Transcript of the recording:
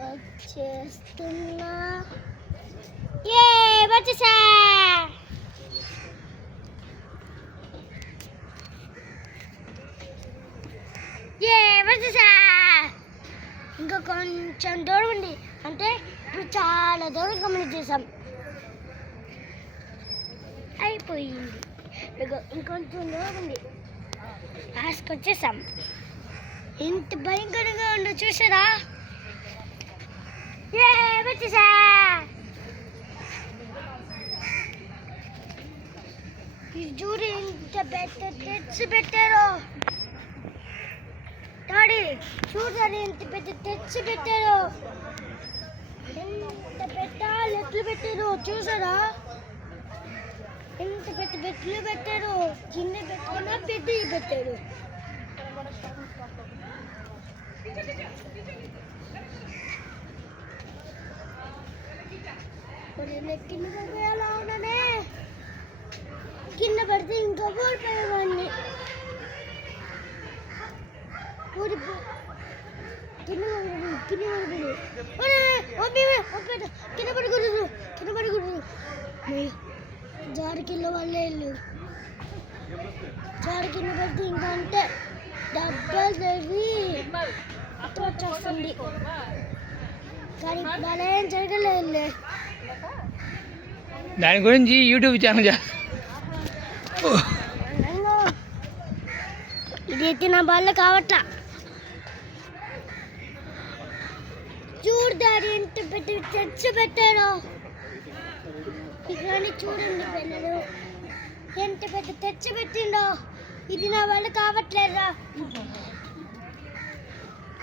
వచ్చేస్తున్నా. వచ్చేసా. వచ్చేసా. ఇంకా కొంచెం దూరం ఉంది, అంటే ఇప్పుడు చాలా దూరం కంప్లీట్ చేసాం. అయిపోయింది. ఇంకొంచెం దూరం ఉంది, లాస్ట్కి వచ్చేసాం. ఎంత భయంకరంగా ఉందో చూసారా? వచ్చేసా. చూడు ఎంత పెద్ద తెచ్చి పెట్టారో. డాడీ చూడండి ఎంత పెద్ద తెచ్చి పెట్టారో. ఎంత పెద్ద లెట్లు పెట్టారు చూసారా? ఎంత పెద్ద బెట్లు పెట్టారు. చిన్న పెట్టుకున్నా పెద్దవి పెట్టారు. కింద పడిపోయేలా ఉన్నానే. కింద పడితే ఇంకా ఓడిపోయేవాడిని. కింద పడకూడదు. జారి కింద వాళ్ళే వెళ్ళు. జారి కింద పడితే ఇంకా అంటే డబ్బులు చదివి వచ్చేస్తుంది. కానీ ఇప్పుడు అలా ఏం జరగలేదు. దాని గురించి యూట్యూబ్ ఛానల్ ఇదైతే నా బాల్లో కావట్లా. చూడదాడి ఎంత పెద్ద తెచ్చి పెట్టారో. ఇక్కడ చూడండి పిల్లలు ఎంత పెద్ద తెచ్చి పెట్టిండో. ఇది నా వల్ల కావట్లేదురా.